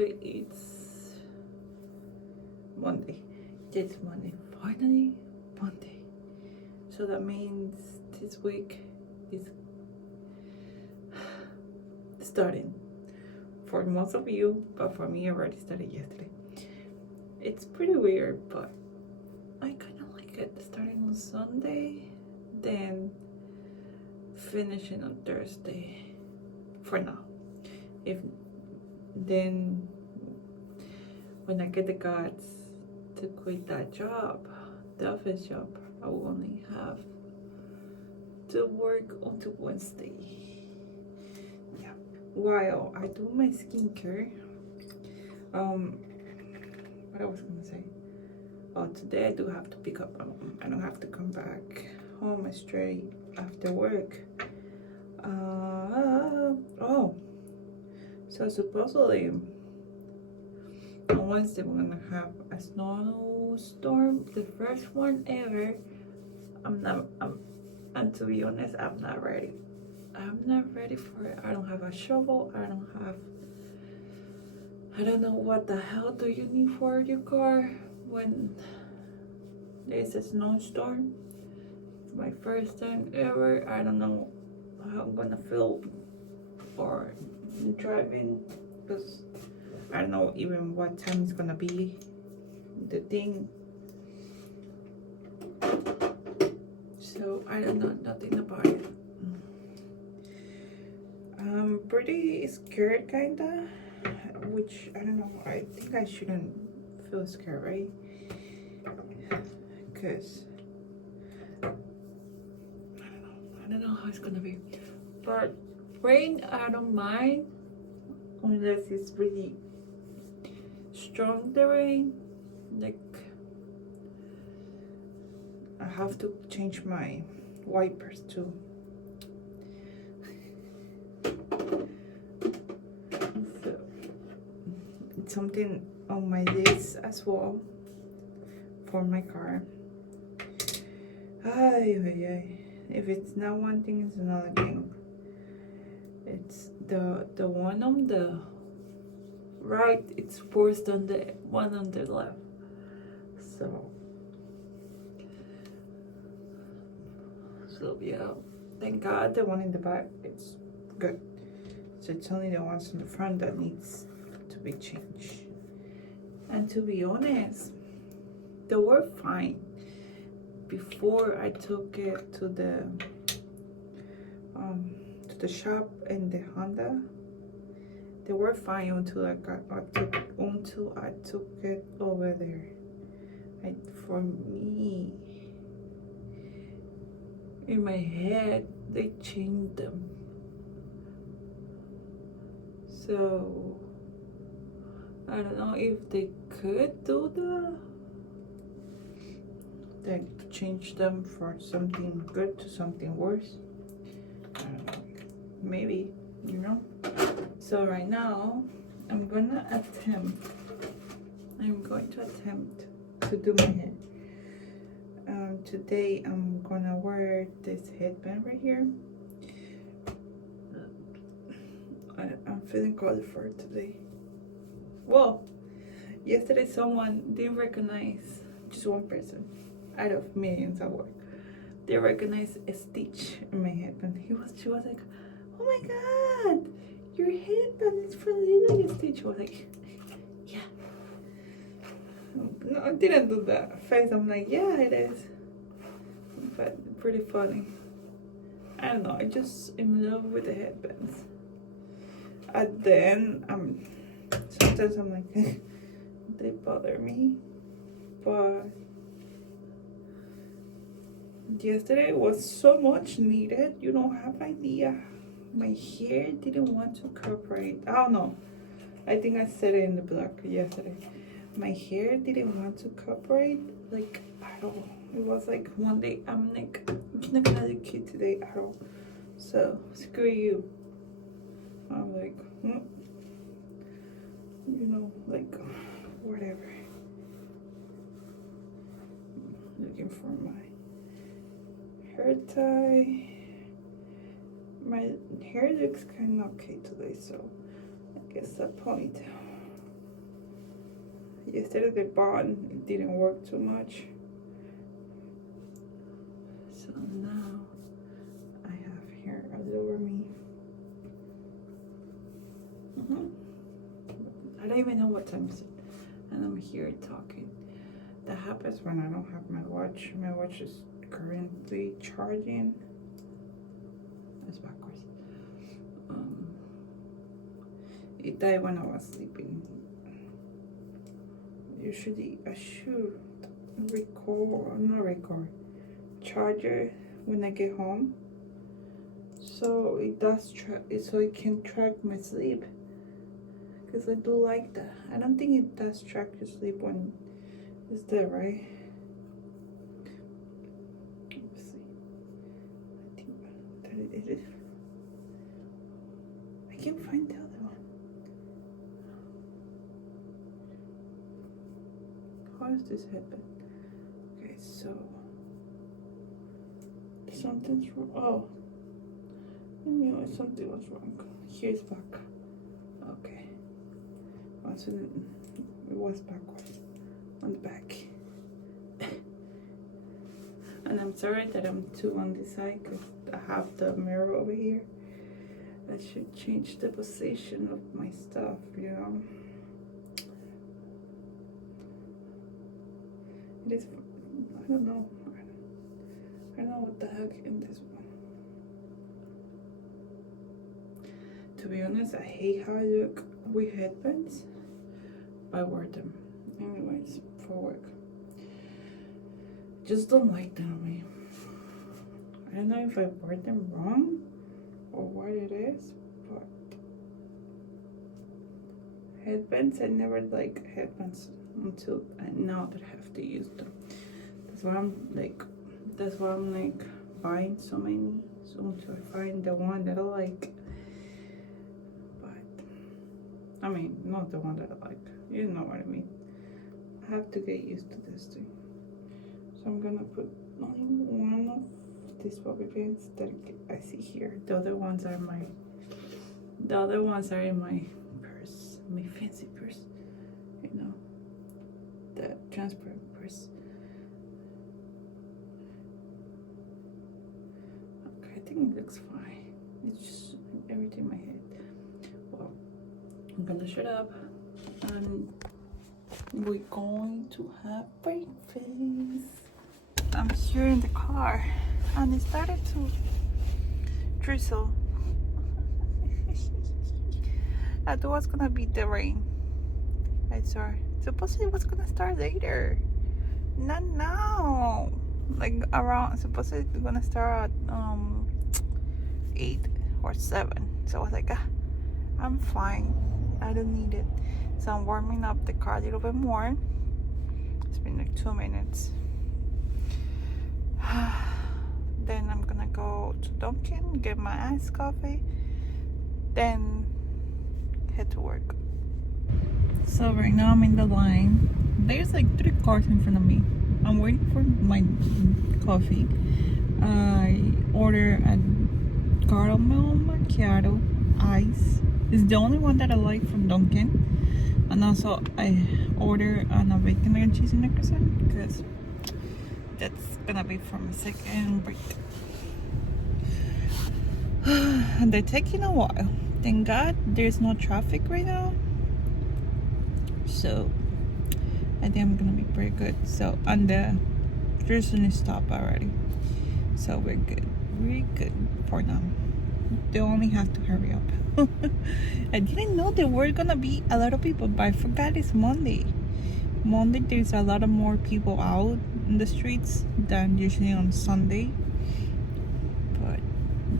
today it's Monday. It's Monday. Finally, Monday. So that means this week is starting. For most of you, but for me, I already started yesterday. It's pretty weird, but I kind of like it. Starting on Sunday, then finishing on Thursday. For now. If then when I get the guts to quit that job, the office job, I will only have to work until Wednesday. Yeah. While I do my skincare, what I was gonna say. Oh, today I do have to pick up. I don't have to come back home straight after work. Oh. So supposedly on Wednesday we're gonna have a snowstorm, the first one ever. And to be honest, I'm not ready. I'm not ready for it. I don't have a shovel. I don't know what the hell do you need for your car when there's a snowstorm. It's my first time ever. I don't know how I'm gonna feel for driving, because I don't know even what time it's gonna be the thing. So I don't know nothing about it. I'm pretty scared kinda, which I don't know, I think I shouldn't feel scared, right? Because I don't know how it's gonna be. But rain, I don't mind, unless it's really strong, the rain. Like I have to change my wipers too. So it's something on my list as well for my car. If it's not one thing, it's another thing. It's the one on the right, it's worse than the one on the left. So yeah, thank God the one in the back, it's good. So it's only the ones in the front that needs to be changed. And to be honest, they were fine before I took it to the shop in the Honda. They were fine until I took it over there. For me, in my head, they changed them. So I don't know if they could do that. They change them for something good to something worse. I don't know. Maybe, you know. So right now, I'm going to attempt to do my hair. Today I'm gonna wear this headband right here. I'm feeling colorful today. Well, yesterday someone didn't recognize, just one person out of millions at work, they recognized a stitch in my headband. She was like, "Oh my God, your headband is from Little Stitch." I was like, "Yeah." No, I didn't do that face. I'm like, "Yeah, it is." But pretty funny. I don't know, I just in love with the headbands. And then sometimes I'm like they bother me. But yesterday was so much needed. You don't have idea. My hair didn't want to cooperate. I don't know. I think I said it in the blog yesterday. My hair didn't want to cooperate. Like, at all. It was like one day I'm like, I'm not gonna look cute today at all. So screw you. I'm like, you know, like whatever. Looking for my hair tie. My hair looks kind of okay today, so I guess a ponytail. Yesterday the bond it didn't work too much. So now I have here all over me. I don't even know what time it is, and I'm here talking. That happens when I don't have my watch. My watch is currently charging. That's backwards. It died when I was sleeping. Usually I should charger when I get home, so it does so it can track my sleep, because I do like that. I don't think it does track your sleep when it's there, right? Let's see. I think that it is. I can't find the other one. How is this headband? Okay, so something's wrong. Oh, I knew something was wrong. Here's back. Okay. So it was backwards on the back. And I'm sorry that I'm too on this side, because I have the mirror over here. I should change the position of my stuff, you know. It is, I don't know what the heck in this one. To be honest, I hate how I look with headbands, but I wear them anyways for work. Just don't like them on me. I don't know if I wear them wrong or what it is, but headbands, I never like headbands until now that I have to use them. That's why I'm like buying so many, so until I find the one that I like. But I mean, not the one that I like, you know what I mean. I have to get used to this thing. So I'm gonna put only one of these bobby pins that I see here. The other ones are in my purse, my fancy purse, you know, the transparent purse. Okay, I think it looks fine. It's just everything in my head. Well, I'm gonna shut up and we're going to have breakfast. I'm here in the car and it started to drizzle. I thought it was gonna be the rain. I saw. Supposedly it was gonna start later. Not now. Like around, supposedly it's gonna start at 8 or 7. So I was like, I'm fine. I don't need it. So I'm warming up the car a little bit more. It's been like 2 minutes. Then I'm gonna go to Dunkin', get my iced coffee, then head to work. So right now I'm in the line. There's like 3 cars in front of me. I'm waiting for my coffee. I order a caramel macchiato ice. It's the only one that I like from Dunkin'. And also I order a bacon and cheese in a croissant, because that's gonna be for my second break. And they're taking a while. Thank God there's no traffic right now. So I think I'm gonna be pretty good. So and the drizzling stopped already. So we're good. We're good for now. They only have to hurry up. I didn't know there were gonna be a lot of people, but I forgot it's Monday. Monday there's a lot of more people out in the streets than usually on Sunday. But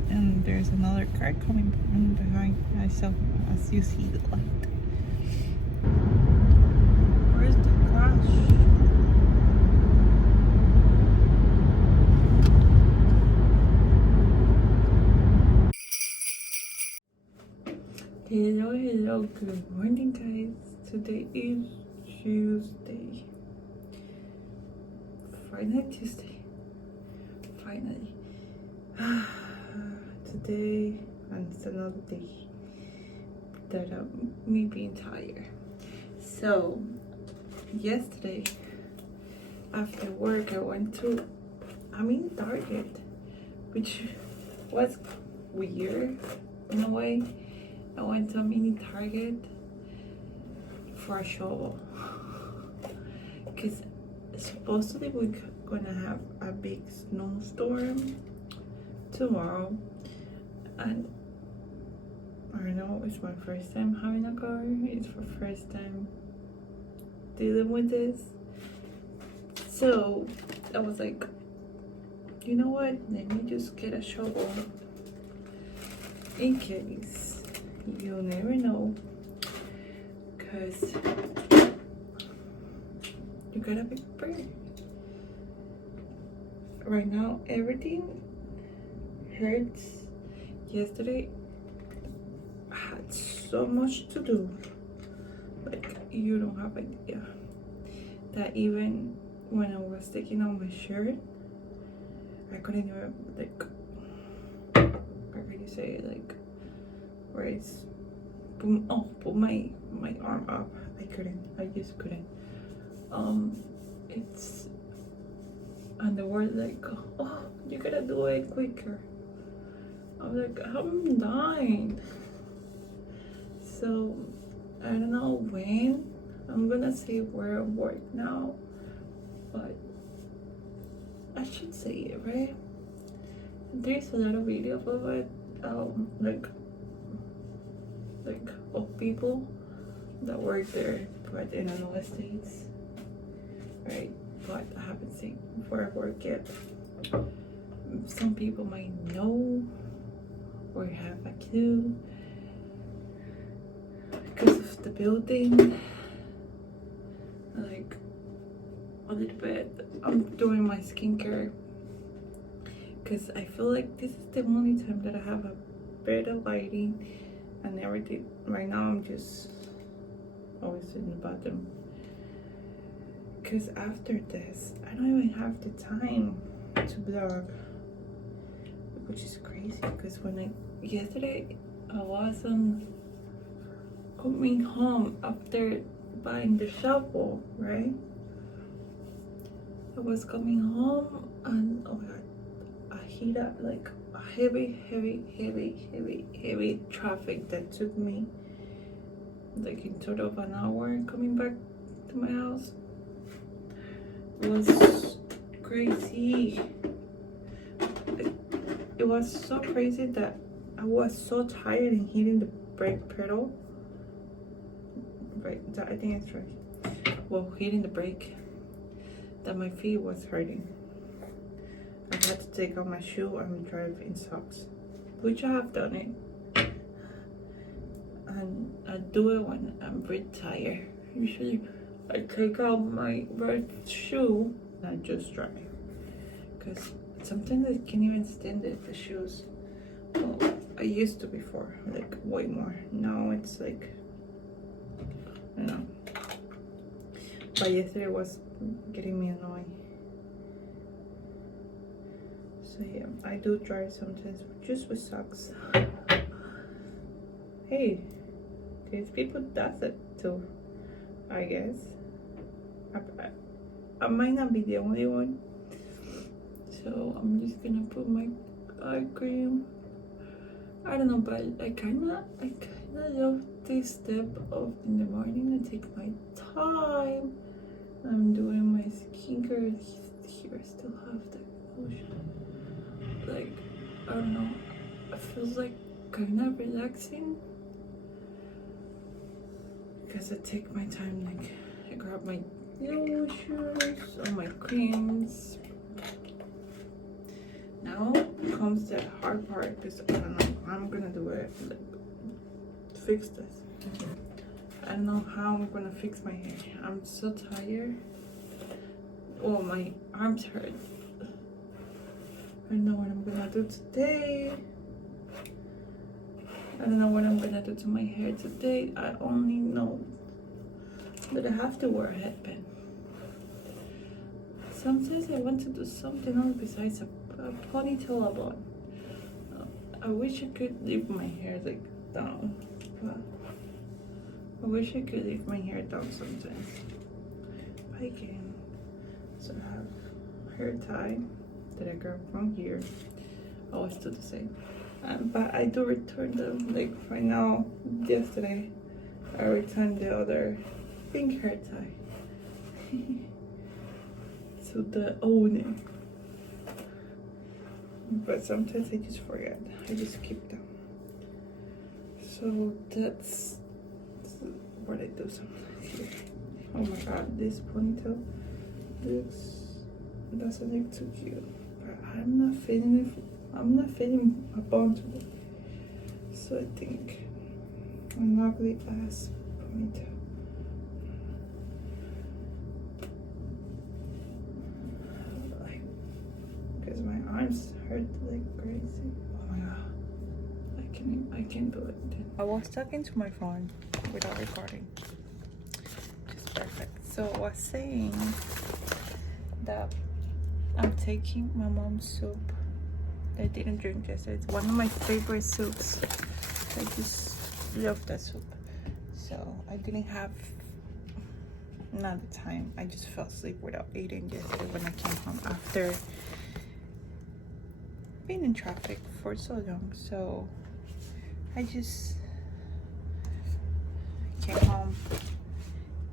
and there's another car coming from behind. I saw, as you see the light. Where's the crash? Hello, good morning guys. Today is Tuesday. Finally Tuesday. Finally. Today, and it's another day that me being tired. So yesterday after work I went to Target, which was weird in a way. I went to a mini Target for a shovel because supposedly we're gonna have a big snowstorm tomorrow, and I don't know, it's my first time having a car. It's my first time dealing with this. So I was like, you know what? Let me just get a shovel in case. You never know. Because you gotta be prepared. Right now, everything hurts. Yesterday, I had so much to do. Like, you don't have idea. That even when I was taking off my shirt, I couldn't even, like, how can you say it? Like, where it's, put my arm up. I just couldn't. It's, and the word like, oh, you gotta do it quicker. I was like, I'm dying. So, I don't know when I'm gonna say where I work now, but I should say it, right? There's a lot of videos of it, like of people that work there, but in another states, right? But I haven't seen where I work yet. Some people might know or have a clue because of the building. Like a little bit, I'm doing my skincare because I feel like this is the only time that I have a better lighting and everything. Right now I'm just always in the bathroom because after this I don't even have the time to vlog, which is crazy because yesterday I was coming home after buying the shovel, right? I was coming home and oh my god, I hit like a heavy traffic that took me like in total of an hour coming back to my house. It was crazy. It was so crazy that I was so tired and hitting the brake pedal. Right, I think it's right. Well, hitting the brake, that my feet was hurting. I had to take off my shoe and drive in socks, which I have done it. And I do it when I'm very tired. Usually I take out my right shoe and I just drive. Because sometimes I can't even stand it, the shoes. Well, I used to before, like way more. Now it's like, I don't know. But yesterday was getting me annoying. So yeah, I do drive sometimes just with socks. Hey, these people does it too, I guess. I might not be the only one. So I'm just gonna put my eye cream. I don't know, but I kinda love this step of in the morning. I take my time. I'm doing my skincare. Here I still have the lotion. Like, I don't know. It feels like kinda relaxing. Because I take my time, like I grab my lotions or my creams. Now comes the hard part because I don't know how I'm gonna do it, like fix this. I don't know how I'm gonna fix my hair. I'm so tired. Oh, my arms hurt. I don't know what I'm gonna do today. I don't know what I'm gonna do to my hair today. I only know that I have to wear a headband. Sometimes I want to do something else besides a ponytail or bun. I wish I could leave my hair like down. But I wish I could leave my hair down sometimes. again. So I have hair tie that I got from here. Always do the same. But I do return them. Like right now, yesterday, I returned the other pink hair tie to the owner. But sometimes I just forget. I just keep them. So that's what I do sometimes here. Oh my god, this ponytail doesn't look too cute. But I'm not feeling a bunch of it. So I think an ugly ass ponytail. Because my arms hurt like crazy. Oh my god. I can't do it. I was talking to my phone without recording. Just perfect. So I was saying that I'm taking my mom's soup that I didn't drink yesterday. It's one of my favorite soups. I just love that soup. So I didn't have not the time. I just fell asleep without eating yesterday when I came home after being in traffic for so long. So I just came home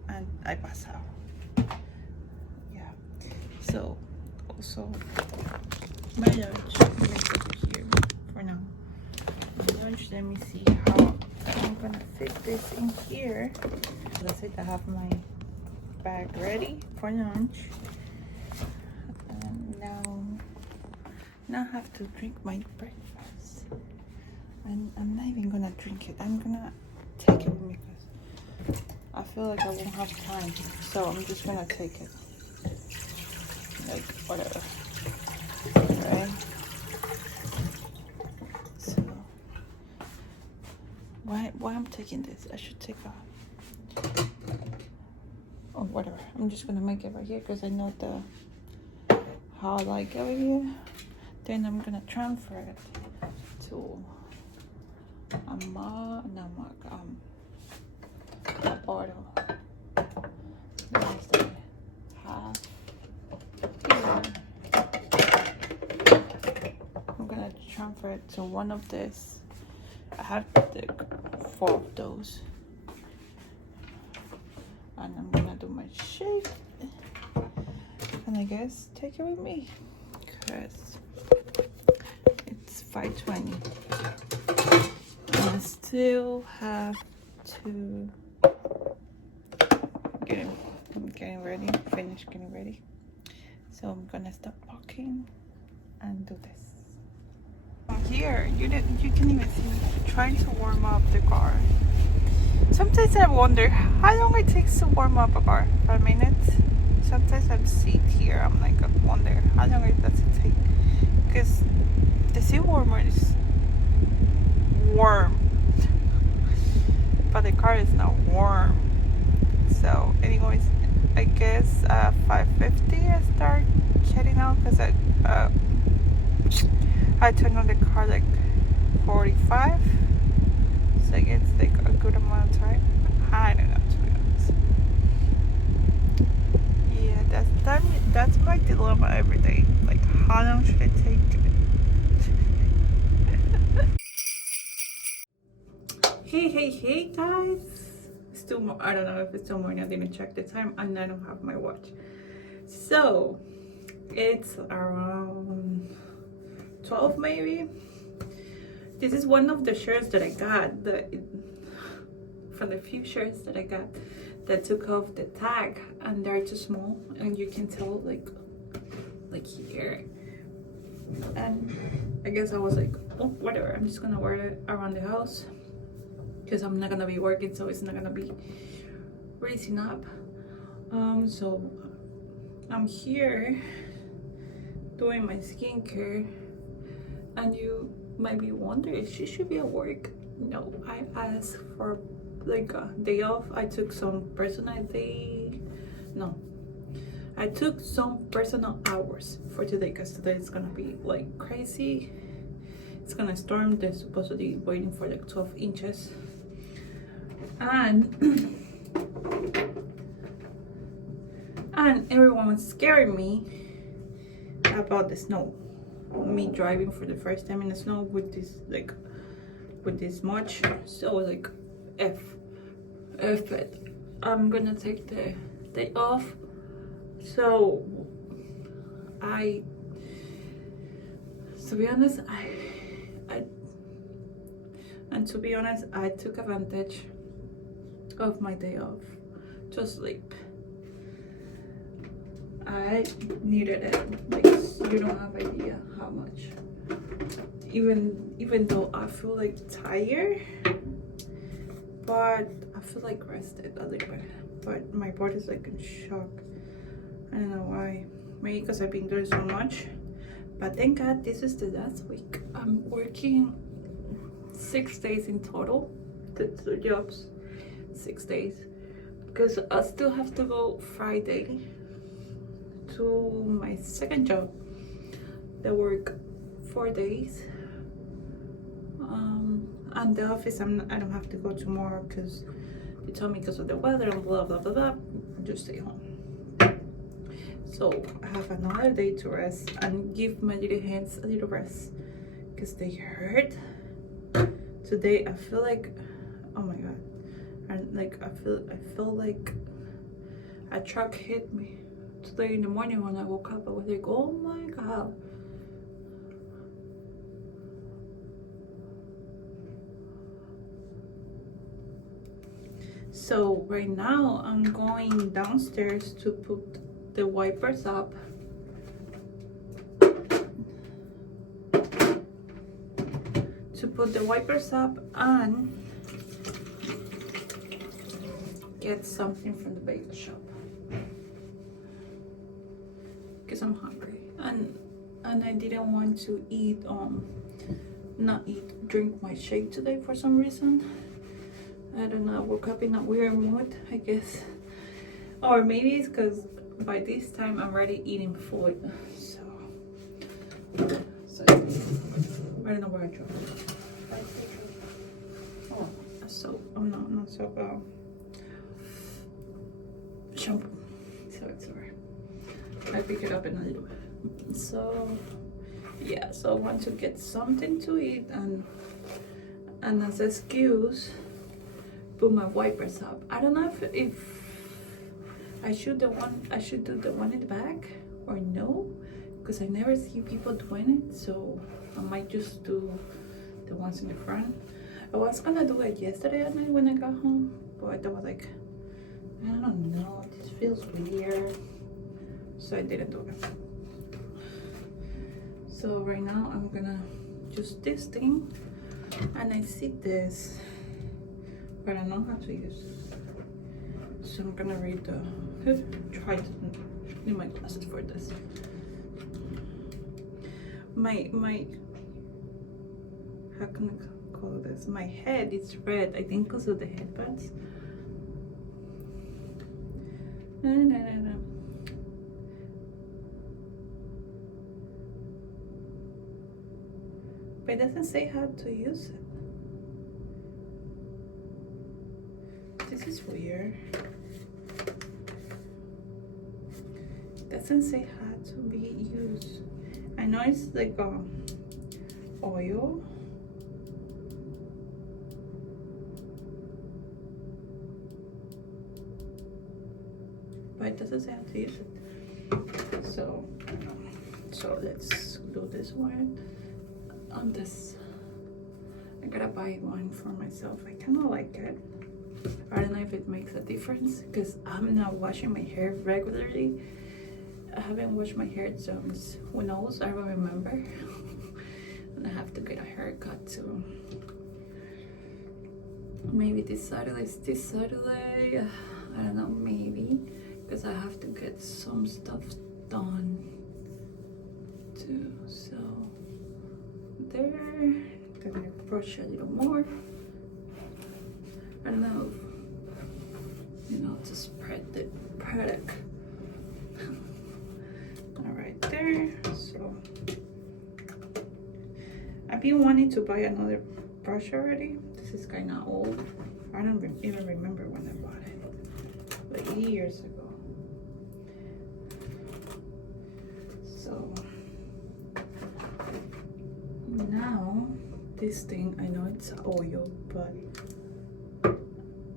and I passed out. Yeah. So also my lunch is over here for now. My lunch, let me see how I'm gonna fit this in here. That's it. I have my bag ready for lunch. And now I have to drink my breakfast. And I'm not even gonna drink it. I'm gonna take it with me because I feel like I won't have time. So I'm just gonna take it. Like whatever. Right? So why I'm taking this? I should take a or whatever. I'm just gonna make it right here because I know how I like it over here. Then I'm gonna transfer it to a bottle. Then I say half here. I'm gonna transfer it to one of this. I have to take 4 of those. And I'm gonna do my shake. And I guess take it with me. Because it's 5:20. I still have to I'm getting ready, finish getting ready. So I'm gonna stop walking and do this. Here, you can even see me trying to warm up the car. Sometimes I wonder how long it takes to warm up a car. 5 minutes. Sometimes I'm seat here. I'm like, I wonder how long does it take? Because the seat warmer is warm, but the car is not warm. So, anyways, I guess 5:50 I start heading out because I turned on the car like 45. So I guess like a good amount of time. I don't know, to be honest. Yeah, that's my dilemma every day. Like, how long should it take? Hey guys. Still more, I don't know if it's still morning. I didn't check the time and I don't have my watch. So it's around 12 maybe. This is one of the shirts that I got from the few shirts that I got that took off the tag and they're too small and you can tell like here. And I guess I was like, oh, whatever, I'm just gonna wear it around the house because I'm not gonna be working, so it's not gonna be raising up. So I'm here doing my skincare and you might be wondering if she should be at work. No, I asked for like a day off. I took some personal hours for today because today it's gonna be like crazy. It's gonna storm. They're supposed to be waiting for like 12 inches and And everyone was scaring me about the snow. Me driving for the first time in the snow with this much. So like F it. I'm gonna take the day off. So to be honest, I took advantage of my day off to sleep. I needed it, like you don't have idea how much. Even though I feel like tired, but I feel like rested a little bit. But my body's like in shock. I don't know why. Maybe because I've been doing so much. But thank God this is the last week. I'm working 6 days in total. The 2 jobs, 6 days. Because I still have to go Friday to my second job. They work 4 days. And the office, I don't have to go tomorrow because they told me because of the weather and blah blah blah blah. Just stay home. So I have another day to rest and give my little hands a little rest because they hurt. Today I feel like, oh my god, and like I feel like a truck hit me today in the morning when I woke up. I was like, oh my god. So right now I'm going downstairs to put the wipers up. And get something from the bagel shop because I'm hungry and I didn't want to drink my shake today for some reason. I don't know, I woke up in a weird mood, I guess. Or maybe it's because by this time I'm already eating food. So I don't know where I dropped it. Oh, soap. Oh no, not soap. Shampoo. So it's alright. I pick it up in a little bit. So yeah, so I want to get something to eat and as an excuse, put my wipers up. I don't know if I should do the one in the back or no, because I never see people doing it. So I might just do the ones in the front. I was gonna do it yesterday at night when I got home, but I was like, I don't know, this feels weird, so I didn't do it. So right now I'm gonna use this thing, and I see this, but I don't know how to use it. So I'm gonna read try to need my glasses for this. My how can I call this? My head is red, I think because of the headbands. No. But it doesn't say how to use it. This is weird. It doesn't say how to be used. I know it's like oil. But it doesn't say how to use it. So let's do this one. On this, I gotta buy one for myself. I kind of like it. I don't know if it makes a difference because I'm not washing my hair regularly. I haven't washed my hair since, who knows, I don't remember. And I have to get a haircut too. Maybe this Saturday. I don't know, maybe, because I have to get some stuff done too. So there, gonna brush a little more. I don't know, to spread the product. All right, there. So I've been wanting to buy another brush already. This is kind of old. I don't even remember when I bought it, like years ago. this thing. I know it's oil, but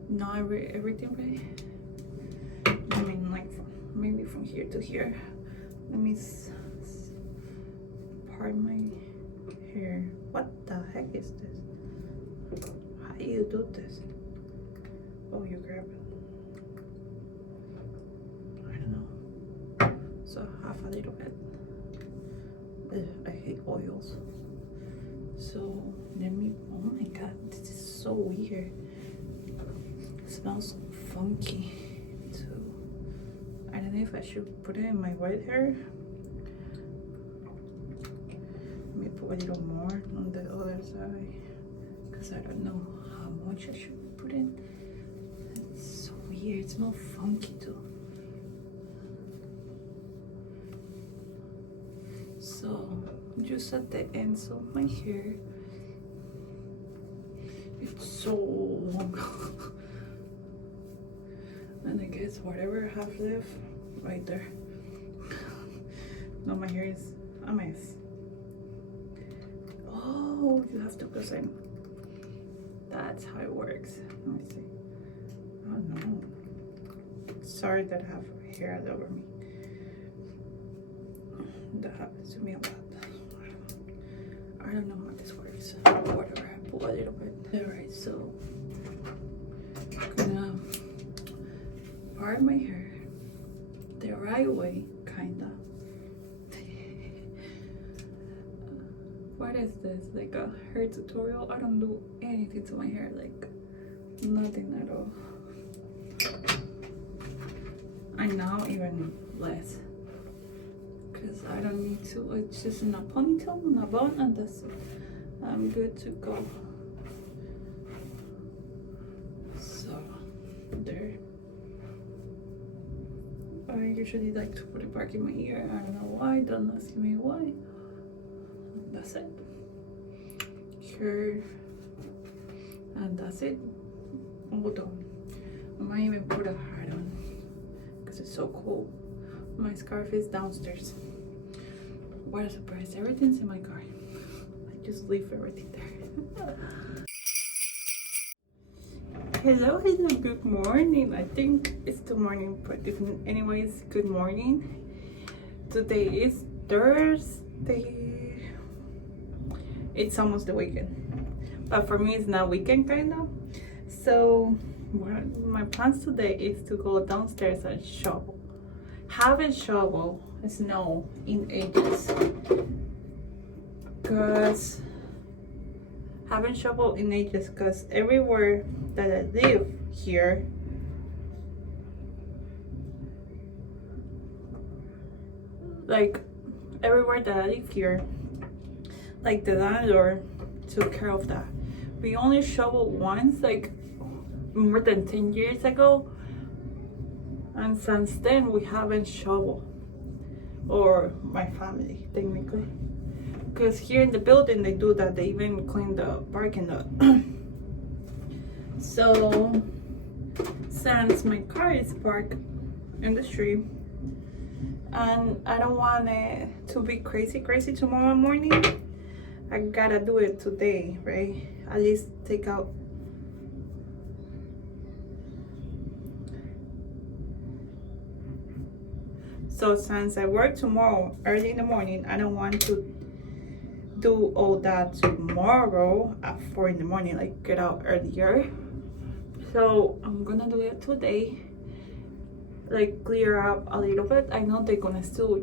not everything right. I mean, like maybe from here to here. Let me part my hair. What the heck is this? How do you do this? Oh, you grab it. I don't know. So half a little bit. Ugh, I hate oils. So let me. Oh my god, this is so weird. It smells funky too. I don't know if I should put it in my white hair. Let me put a little more on the other side, because I don't know how much I should put in. It's so weird. It smells funky too. So just at the ends of my hair. It's so long. And I guess whatever I have left right there. No, my hair is a mess. Oh, you have to press in. That's how it works. Let me see. Oh no. Sorry that I have hair all over me. That happens to me a lot. I don't know how this works. Whatever. I pull a little bit. Alright, so I'm gonna part my hair the right way, kinda. What is this? Like a hair tutorial? I don't do anything to my hair, like nothing at all. And now even less, because I don't need to. It's just in a ponytail, in a bun, and that's it. I'm good to go. So there. I usually like to put it back in my ear. I don't know why. Don't ask me why. That's it. Here, and that's it. All done. I might even put a hat on because it's so cold. My scarf is downstairs. What a surprise! Everything's in my car. I just leave everything there. Hello, good morning. I think it's the morning, but anyways, good morning. Today is Thursday. It's almost the weekend, but for me it's not weekend kind of. So my plans today is to go downstairs and shovel. Haven't shoveled snow in ages, because everywhere that I live here, like the landlord took care of that. We only shoveled once, like more than 10 years ago, and since then we haven't shoveled, or my family technically, because here in the building they do that. They even clean the parking lot. So since my car is parked in the street and I don't want it to be crazy tomorrow morning, I gotta do it today, right? At least take out. So since I work tomorrow early in the morning, I don't want to do all that tomorrow at 4 in the morning, like get out earlier. So I'm gonna do it today, like clear up a little bit. I know they're gonna still,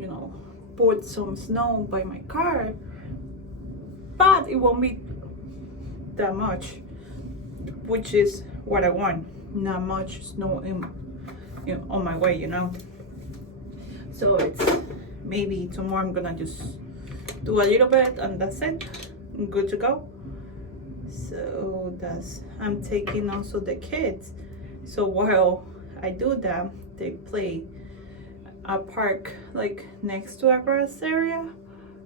put some snow by my car, but it won't be that much, which is what I want. Not much snow on my way, So it's maybe tomorrow I'm gonna just do a little bit and that's it. I'm good to go. So I'm taking also the kids. So while I do that, they play a park like next to a grass area,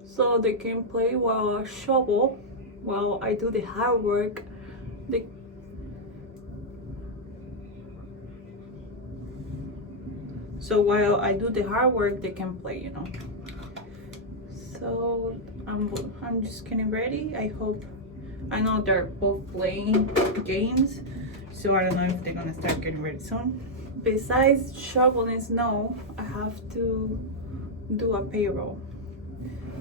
so they can play while I shovel, while I do the hard work. So while I do the hard work, they can play, So I'm just getting ready. I hope I know they're both playing games, so I don't know if they're gonna start getting ready soon. Besides shoveling snow, I have to do a payroll.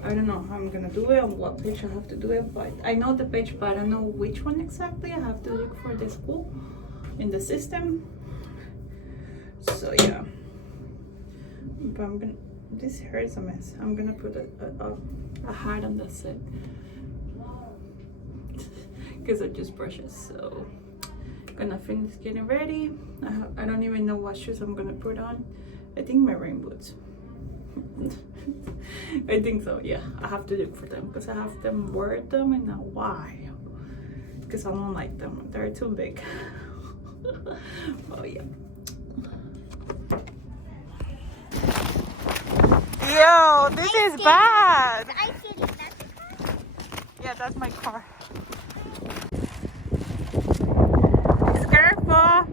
I don't know how I'm gonna do it, on what page I have to do it, but I know the page, but I don't know which one exactly. I have to look for the school in the system. So yeah, but I'm gonna, this hair is a mess. I'm gonna put a hat on the set because I just brushed it. So gonna finish getting ready. I don't even know what shoes I'm gonna put on. I think my rain boots. I think so, yeah. I have to look for them because I have them wear them in a while because I don't like them. They're too big. Oh yeah. Yo, this is bad. Yeah, that's my car. Be careful.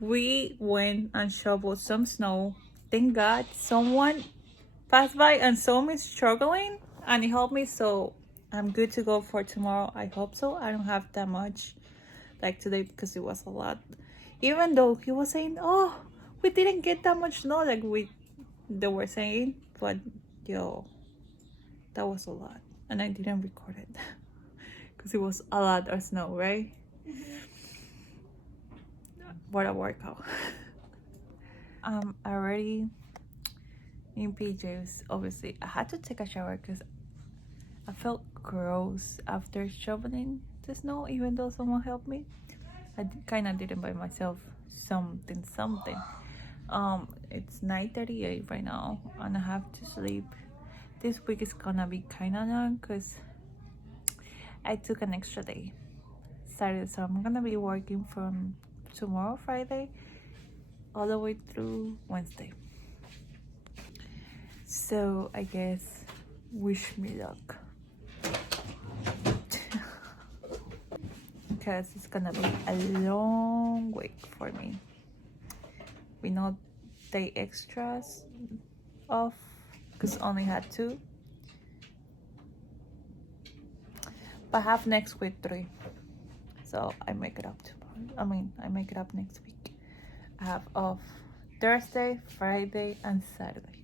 We went and shoveled some snow. Thank God someone passed by and saw me struggling and he helped me, so I'm good to go for tomorrow. I hope so. I don't have that much like today because it was a lot. Even though he was saying, oh, we didn't get that much snow like they were saying, but yo, that was a lot and I didn't record it because it was a lot of snow, right? What a workout. I'm already in PJs. Obviously I had to take a shower because I felt gross after shoveling the snow, even though someone helped me. I kind of did it by myself. Something. It's 9:38 right now and I have to sleep. This week is gonna be kind of long because I took an extra day Saturday, so I'm gonna be working from tomorrow Friday all the way through Wednesday. So I guess wish me luck. Because it's gonna be a long week for me. We know day extras off because only had 2, but I have next week 3, so I make it up tomorrow. I make it up next week. I have off Thursday, Friday and Saturday.